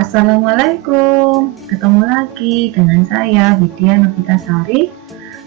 Assalamualaikum, ketemu lagi dengan saya Widya Novitasari.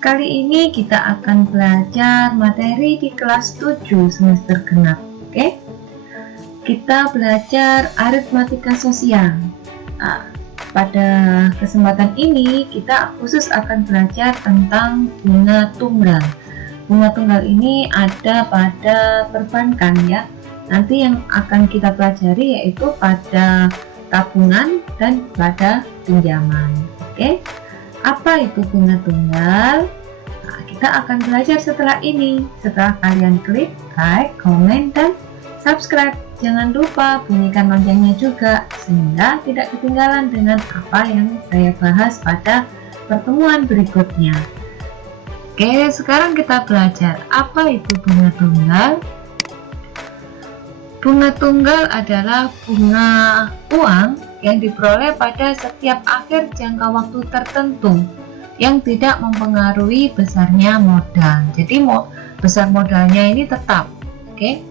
Kali ini kita akan belajar materi di kelas 7 semester genap. Oke? Kita belajar aritmatika sosial. Pada kesempatan ini kita khusus akan belajar tentang bunga tunggal. Bunga tunggal ini ada pada perbankan ya. Nanti yang akan kita pelajari yaitu pada tabungan dan pada pinjaman. Oke, apa itu bunga tunggal? Nah, kita akan belajar setelah ini. Setelah kalian klik like, comment, dan subscribe. Jangan lupa bunyikan loncengnya juga sehingga tidak ketinggalan dengan apa yang saya bahas pada pertemuan berikutnya. Oke, sekarang kita belajar apa itu bunga tunggal. Bunga tunggal adalah bunga uang yang diperoleh pada setiap akhir jangka waktu tertentu yang tidak mempengaruhi besarnya modal. Jadi besar modalnya ini tetap. Oke.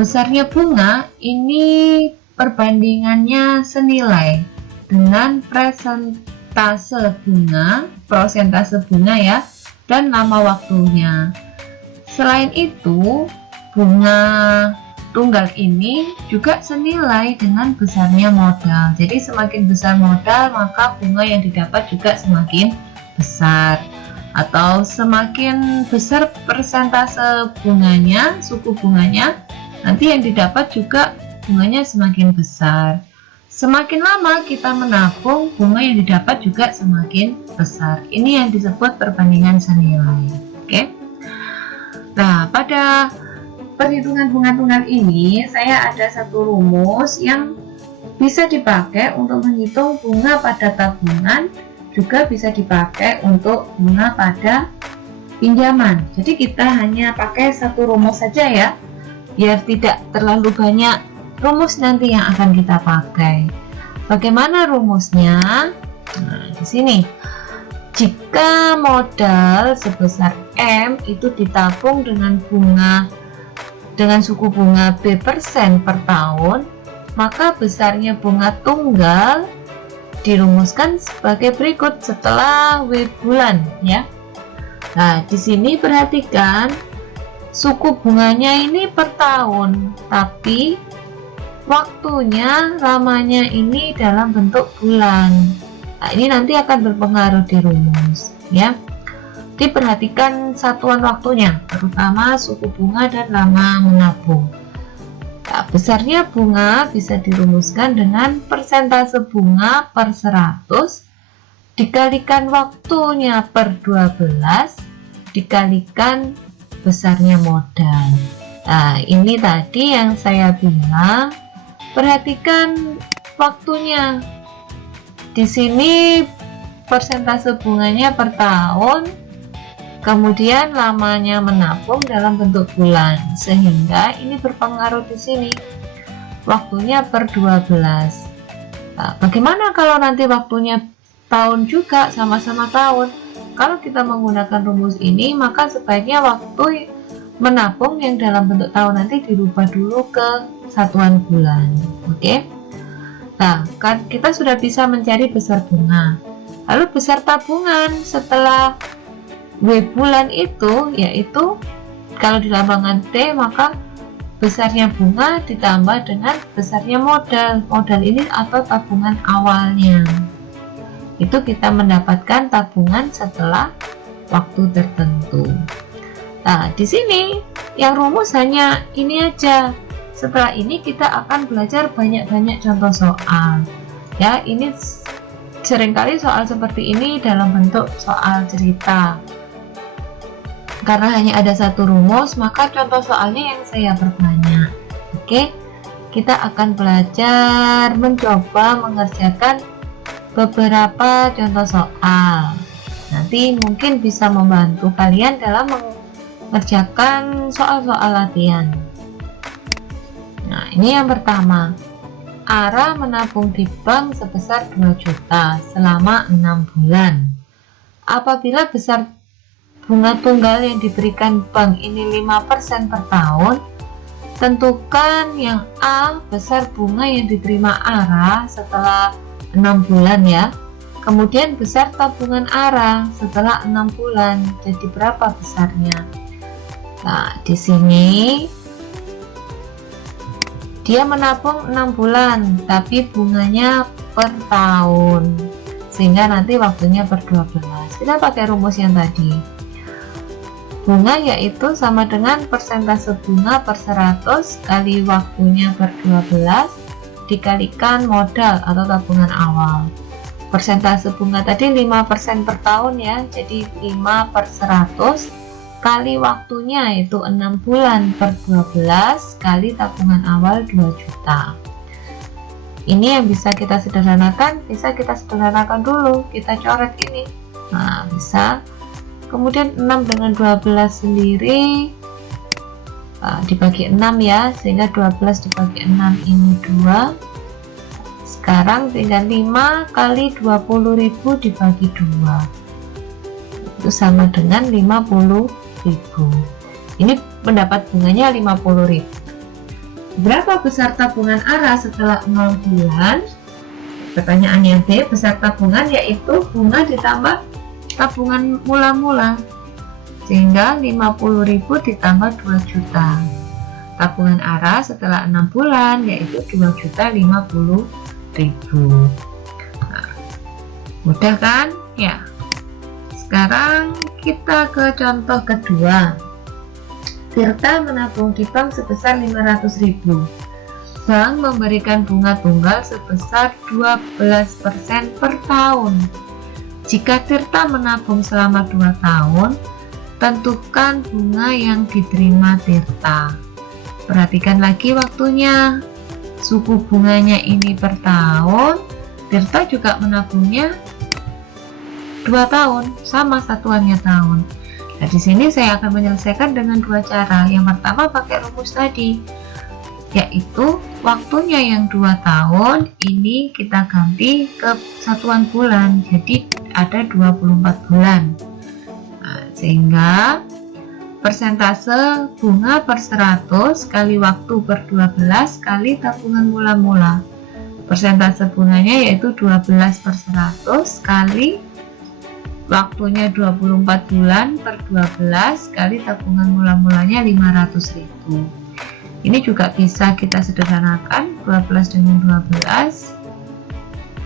Besarnya bunga ini perbandingannya senilai dengan persentase bunga ya, dan lama waktunya. Selain itu, bunga tunggal ini juga senilai dengan besarnya modal. Jadi semakin besar modal, maka bunga yang didapat juga semakin besar. Atau semakin besar persentase bunganya, suku bunganya, nanti yang didapat juga bunganya semakin besar. Semakin lama kita menabung, bunga yang didapat juga semakin besar. Ini yang disebut perbandingan senilai. Oke. Nah, pada perhitungan bunga tunggal ini saya ada satu rumus yang bisa dipakai untuk menghitung bunga pada tabungan, juga bisa dipakai untuk bunga pada pinjaman. Jadi kita hanya pakai satu rumus saja ya, biar tidak terlalu banyak rumus nanti yang akan kita pakai. Bagaimana rumusnya? Nah, di sini. Jika modal sebesar M itu ditabung dengan suku bunga B% per tahun, maka besarnya bunga tunggal dirumuskan sebagai berikut setelah W bulan ya. Nah, di sini perhatikan suku bunganya ini per tahun, tapi waktunya lamanya ini dalam bentuk bulan. Nah, ini nanti akan berpengaruh di rumus ya. Diperhatikan satuan waktunya, terutama suku bunga dan lama menabung. Nah, besarnya bunga bisa dirumuskan dengan persentase bunga per 100 dikalikan waktunya per 12 dikalikan besarnya modal. Nah, ini tadi yang saya bilang, perhatikan waktunya. Di sini persentase bunganya per tahun, kemudian lamanya menabung dalam bentuk bulan, sehingga ini berpengaruh di sini. Waktunya per 12. Nah, bagaimana kalau nanti waktunya tahun juga, sama-sama tahun? Kalau kita menggunakan rumus ini, maka sebaiknya waktu menabung yang dalam bentuk tahun nanti dirubah dulu ke satuan bulan. Oke? Nah, kan kita sudah bisa mencari besar bunga. Lalu besar tabungan setelah W bulan itu, yaitu kalau di lambangan T, maka besarnya bunga ditambah dengan besarnya modal. Modal ini atau tabungan awalnya. Itu kita mendapatkan tabungan setelah waktu tertentu. Nah, di sini yang rumus hanya ini aja. Setelah ini kita akan belajar banyak-banyak contoh soal. Ya, ini seringkali soal seperti ini dalam bentuk soal cerita. Karena hanya ada satu rumus, maka contoh soalnya yang saya perbanyak. Oke, kita akan belajar mencoba mengerjakan beberapa contoh soal. Nanti mungkin bisa membantu kalian dalam mengerjakan soal-soal latihan. Nah, ini yang pertama. Ara menabung di bank sebesar 2 juta selama 6 bulan. Apabila besar bunga tunggal yang diberikan bank ini 5% per tahun, Tentukan yang A besar bunga yang diterima ARA setelah 6 bulan ya. Kemudian besar tabungan ARA setelah 6 bulan. Jadi berapa besarnya? Nah, di sini dia menabung 6 bulan, tapi bunganya per tahun. Sehingga nanti waktunya per 12. Kita pakai rumus yang tadi. Bunga yaitu sama dengan persentase bunga per 100 kali waktunya per 12 dikalikan modal atau tabungan awal. Persentase bunga tadi 5% per tahun ya, jadi 5 per 100 kali waktunya yaitu 6 bulan per 12 kali tabungan awal 2 juta. Ini yang bisa kita sederhanakan, dulu, kita coret ini. Nah, bisa. Kemudian 6 dengan 12 sendiri dibagi 6 ya, sehingga 12 dibagi 6 ini 2. Sekarang tinggal 5 kali 20.000 dibagi 2, itu sama dengan 50.000. Ini mendapat bunganya 50.000. Berapa besar tabungan ARA setelah 0 bulan? Pertanyaan yang B, besar tabungan yaitu bunga ditambah tabungan mula-mula, sehingga 50.000 ditambah 2 juta. Tabungan ARA setelah 6 bulan yaitu 2.050.000. Nah, mudah kan? Ya. Sekarang kita ke contoh kedua. Tirta menabung di bank sebesar 500.000. Bank memberikan bunga tunggal sebesar 12% per tahun. Jika Tirta menabung selama 2 tahun, tentukan bunga yang diterima Tirta. Perhatikan lagi waktunya. Suku bunganya ini per tahun. Tirta juga menabungnya 2 tahun, sama satuannya tahun. Nah, di sini saya akan menyelesaikan dengan 2 cara. Yang pertama pakai rumus tadi, yaitu waktunya yang 2 tahun ini kita ganti ke satuan bulan, jadi ada 24 bulan. Nah, sehingga persentase bunga per 100 kali waktu per 12 kali tabungan mula-mula. Persentase bunganya yaitu 12 per 100 kali waktunya 24 bulan per 12 kali tabungan mula-mulanya 500.000. Ini juga bisa kita sederhanakan, 12 dengan 12,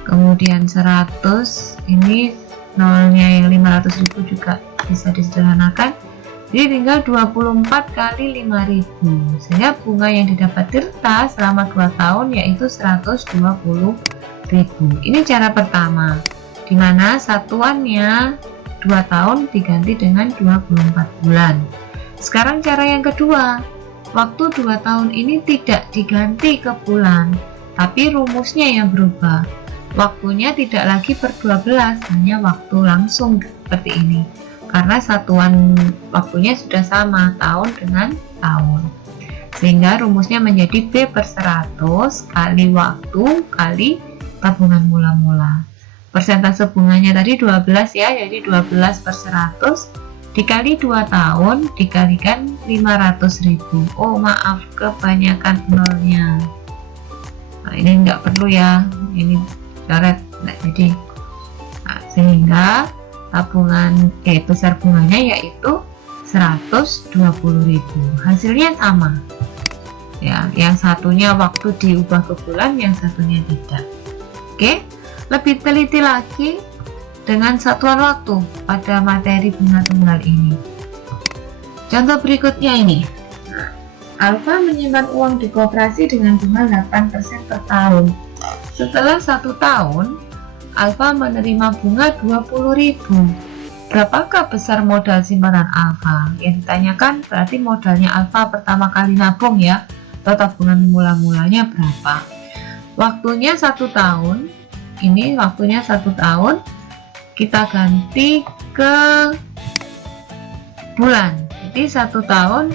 kemudian 100, ini nolnya yang 500.000 juga bisa disederhanakan, jadi tinggal 24 kali 5.000, sehingga bunga yang didapat Tirta selama 2 tahun yaitu 120.000. Ini cara pertama, di mana satuannya 2 tahun diganti dengan 24 bulan. Sekarang cara yang kedua, waktu 2 tahun ini tidak diganti ke bulan, tapi rumusnya yang berubah. Waktunya tidak lagi per 12, hanya waktu langsung seperti ini. Karena satuan waktunya sudah sama, tahun dengan tahun. Sehingga rumusnya menjadi B per 100 kali waktu kali tabungan mula-mula. Persentase bunganya tadi 12 ya, jadi 12 per 100 dikali 2 tahun dikalikan 500.000. Oh maaf, kebanyakan nolnya. Nah, ini enggak perlu ya, ini coret. Nah, jadi sehingga tabungan besar bunganya yaitu 120.000. Hasilnya sama ya, yang satunya waktu diubah ke bulan, yang satunya tidak. Oke, lebih teliti lagi dengan satuan waktu pada materi bunga tunggal ini. Contoh berikutnya ini, Alfa menyimpan uang di koperasi dengan bunga 8% per tahun. Setelah 1 tahun, Alfa menerima bunga 20.000. Berapakah besar modal simpanan Alfa? Yang ditanyakan berarti modalnya Alfa pertama kali nabung ya, atau tabungan mula-mulanya berapa. Waktunya 1 tahun, ini waktunya 1 tahun, kita ganti ke bulan. Jadi 1 tahun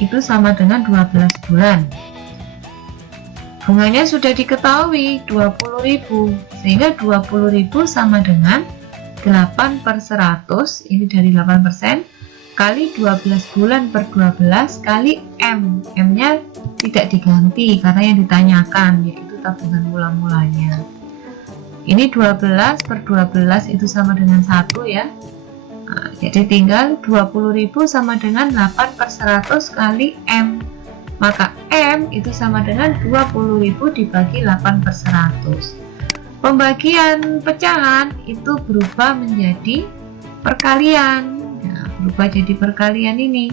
itu sama dengan 12 bulan. Bunganya sudah diketahui 20.000, sehingga 20.000 sama dengan 8 per 100, ini dari 8%, kali 12 bulan per 12 kali M. M-nya tidak diganti karena yang ditanyakan yaitu tabungan mula-mulanya. Ini 12 per 12 itu sama dengan 1 ya. Nah, jadi tinggal 20.000 sama dengan 8 per 100 kali M. Maka M itu sama dengan 20.000 dibagi 8 per 100. Pembagian pecahan itu berubah menjadi perkalian. Nah, berubah jadi perkalian ini.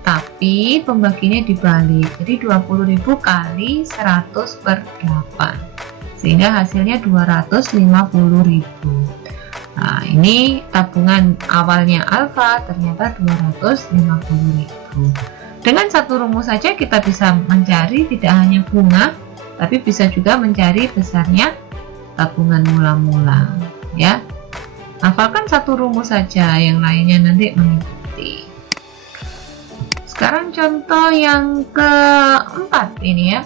Tapi pembagiannya dibalik. Jadi 20.000 kali 100 per 8. Sehingga hasilnya 250.000. Nah, ini tabungan awalnya alfa, ternyata 250.000. Dengan satu rumus saja kita bisa mencari tidak hanya bunga, tapi bisa juga mencari besarnya tabungan mula-mula. Ya, hafalkan satu rumus saja, yang lainnya nanti mengikuti. Sekarang contoh yang keempat ini ya.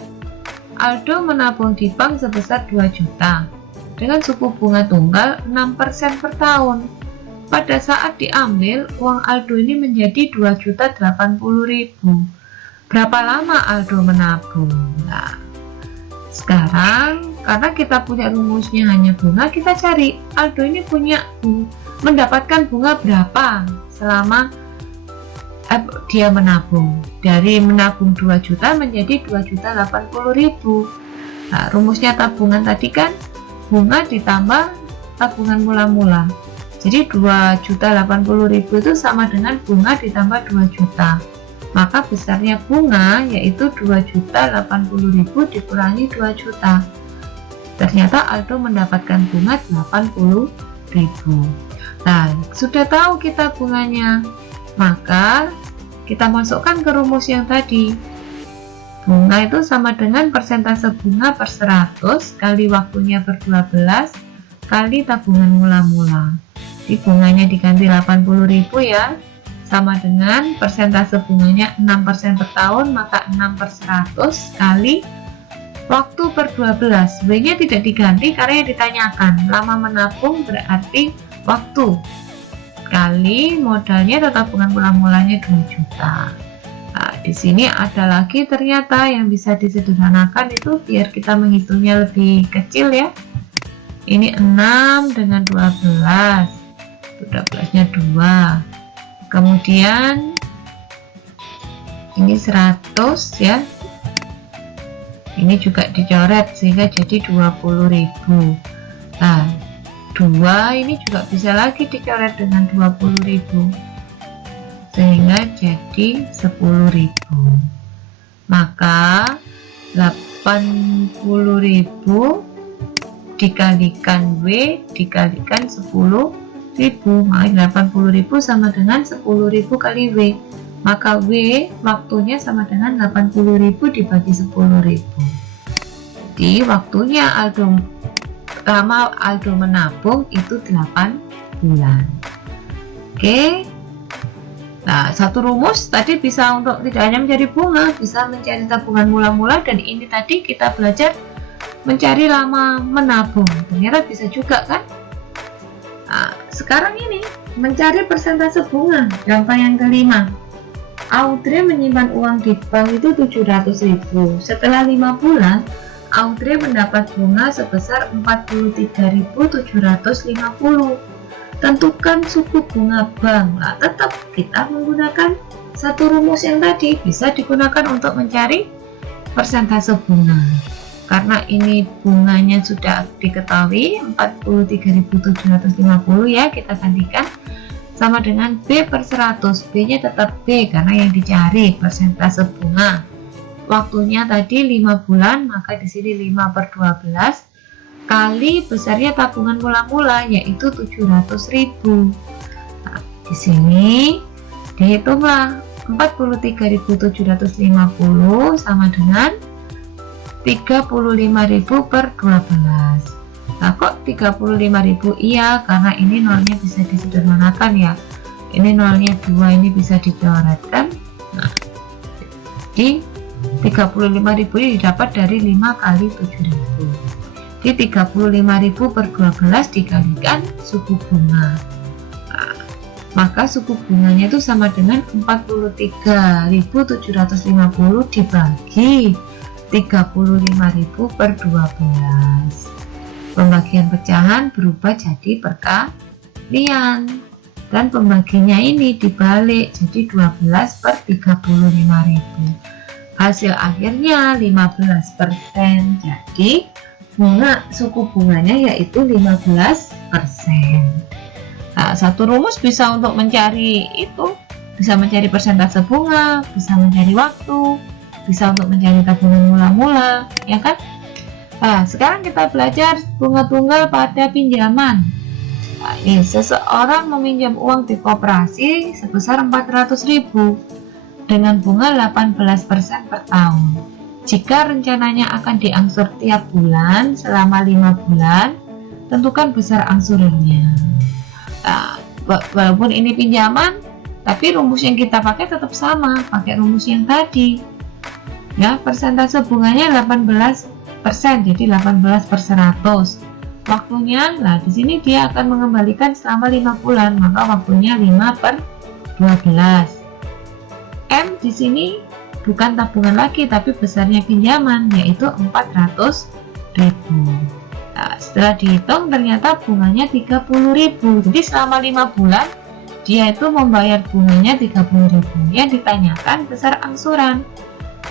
Aldo menabung di bank sebesar 2 juta dengan suku bunga tunggal 6% per tahun. Pada saat diambil, uang Aldo ini menjadi 2.080.000. Berapa lama Aldo menabung? Nah, sekarang karena kita punya rumusnya hanya bunga, kita cari Aldo ini mendapatkan bunga berapa selama dia menabung. Dari menabung 2 juta menjadi 2.080.000. Nah, rumusnya tabungan tadi kan bunga ditambah tabungan mula-mula. Jadi 2.080.000 itu sama dengan bunga ditambah 2 juta. Maka besarnya bunga yaitu 2.080.000 dikurangi 2 juta. Ternyata Aldo mendapatkan bunga 80.000. Nah, sudah tahu kita bunganya. Maka kita masukkan ke rumus yang tadi. Bunga itu sama dengan persentase bunga per 100 kali waktunya per 12 kali tabungan mula-mula. Jadi bunganya diganti 80.000 ya, sama dengan persentase bunganya 6% per tahun, maka 6 per 100 kali waktu per 12. W-nya tidak diganti karena yang ditanyakan lama menabung berarti waktu kali modalnya atau tabungan mula-mulanya 2 juta. Nah, di sini ada lagi ternyata yang bisa disederhanakan itu biar kita menghitungnya lebih kecil ya. Ini 6 dengan 12. 12-nya 2. Kemudian ini 100 ya. Ini juga dicoret sehingga jadi 20.000. Nah, 2 ini juga bisa lagi dicoret dengan 20.000 sehingga jadi 10.000. Maka 80.000 dikalikan W dikalikan 10.000, maka 80.000 sama dengan 10.000 kali W. Maka W waktunya sama dengan 80.000 dibagi 10.000. Jadi waktunya lama Aldo menabung itu 8 bulan. Oke. Nah, satu rumus tadi bisa untuk tidak hanya mencari bunga, bisa mencari tabungan mula-mula, dan ini tadi kita belajar mencari lama menabung. Ternyata bisa juga kan? Nah, sekarang ini mencari persentase bunga. Gampang yang kelima. Audrey menyimpan uang di bank itu 700.000. Setelah 5 bulan Audrey mendapat bunga sebesar 43.750. Tentukan suku bunga bank. Nah, tetap kita menggunakan satu rumus yang tadi, bisa digunakan untuk mencari persentase bunga. Karena ini bunganya sudah diketahui 43.750 ya, kita gantikan sama dengan B per 100. B nya tetap B karena yang dicari persentase bunga. Waktunya tadi 5 bulan, maka di sini 5 per 12 kali besarnya tabungan mula-mula yaitu 700.000. Nah, di sini dihitunglah 43.750 sama dengan 35.000 per 12. Nah, kok 35.000? Iya, karena ini nolnya bisa disederhanakan ya. Ini nolnya 2, ini bisa dicoretkan. Nah, jadi 35.000 ini didapat dari 5 kali 7.000. Jadi 35.000 per 12 dikalikan suku bunga. Nah, maka suku bunganya itu sama dengan 43.750 dibagi 35.000 per 12. Pembagian pecahan berubah jadi perkalian, dan pembaginya ini dibalik jadi 12 per 35.000. Hasil akhirnya 15%. Jadi suku bunganya yaitu 15%. Nah, satu rumus bisa untuk mencari itu, bisa mencari persentase bunga, bisa mencari waktu, bisa untuk mencari tabungan mula-mula, ya kan? Nah, sekarang kita belajar bunga tunggal pada pinjaman. Nah, ini seseorang meminjam uang di koperasi sebesar 400.000 dengan bunga 18% per tahun. Jika rencananya akan diangsur tiap bulan selama 5 bulan, tentukan besar angsurannya. Nah, walaupun ini pinjaman, tapi rumus yang kita pakai tetap sama, pakai rumus yang tadi. Ya, persentase bunganya 18%, jadi 18 per 100. Waktunya, nah di sini dia akan mengembalikan selama 5 bulan, maka waktunya 5 per 12. M di sini bukan tabungan lagi, tapi besarnya pinjaman, yaitu 400.000. Nah, setelah dihitung ternyata bunganya 30.000. Jadi selama 5 bulan dia itu membayar bunganya 30.000. Yang ditanyakan besar angsuran.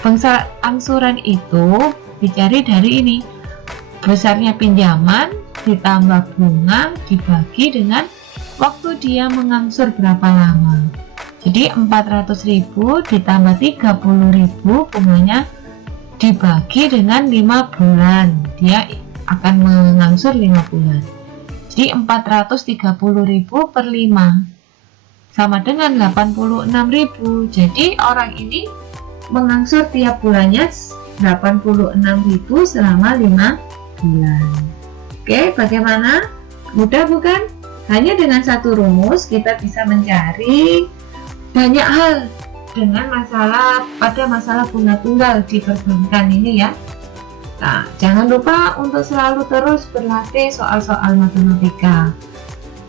Besar angsuran itu dicari dari ini. Besarnya pinjaman ditambah bunga dibagi dengan waktu dia mengangsur berapa lama. Jadi 400.000 ditambah 30.000 bunganya dibagi dengan 5 bulan. Dia akan mengangsur 5 bulan. Jadi 430.000 per 5 sama dengan 86.000. Jadi orang ini mengangsur tiap bulannya 86.000 selama 5 bulan. Oke, bagaimana? Mudah bukan? Hanya dengan satu rumus kita bisa mencari banyak hal dengan masalah bunga tunggal di perbankan ini ya. Nah, jangan lupa untuk selalu terus berlatih soal-soal matematika.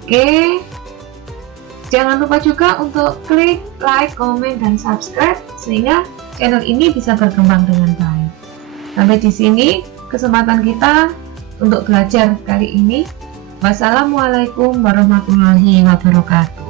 Oke, jangan lupa juga untuk klik like, comment, dan subscribe sehingga channel ini bisa berkembang dengan baik. Sampai di sini kesempatan kita untuk belajar kali ini. Wassalamualaikum warahmatullahi wabarakatuh.